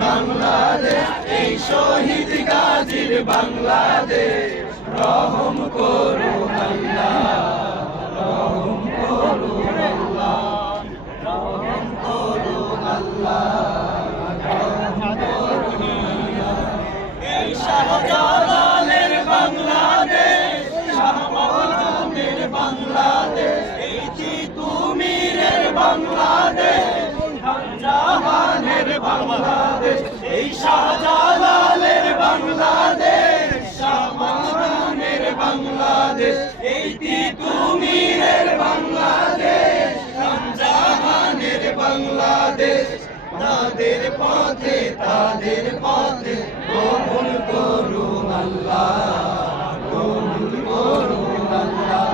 বাংলাদেশ এই শহীদ গাজীর বাংলাদেশ রহম করুন আল্লাহ রহম করুন আল্লাহ রহম করুন আল্লাহ এই শাহজালালের বাংলাদেশ শাহ মামুনের বাংলাদেশ এই তিতুমীরের বাংলাদেশ জাহানের বাংলাদেশ এই শাহজালালের বাংলাদেশ শাহ মামুনের বাংলাদেশ এই তিতুমীরের বাংলাদেশ জাহানের বাংলাদেশ তাদের পথে কবুল করুন আল্লাহ কবুল করুন আল্লাহ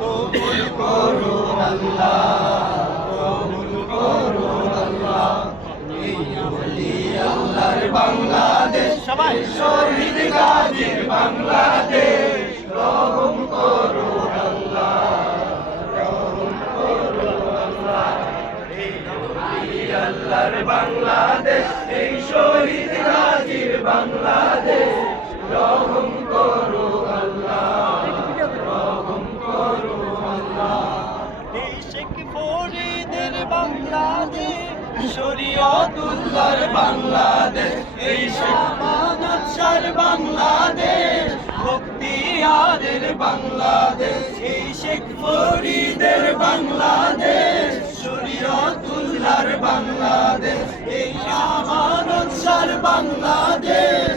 কবুল করুন আল্লাহ কবুল করুন আল্লাহ এই ওলি আল্লাহর বাংলাদেশ সবাই শহীদ গাজীর বাংলাদেশ রহম করুন আল্লাহ রহম করুন আল্লাহ এই ওলি আল্লাহর বাংলাদেশ এই শহীদ গাজীর বাংলাদেশ রহম করুন আল্লাহ রহম করুন আল্লাহ এই শেখ ফরিদের বাংলাদেশ শরীয়তুল্লাহর বাংলাদেশ এই শাহাদাত শাহর বাংলাদেশ বখতিয়ারের বাংলাদেশ এই শেখ ফরিদের বাংলাদেশ শরীয়তুল্লাহর বাংলাদেশ এই শাহাদাত শাহর বাংলাদেশ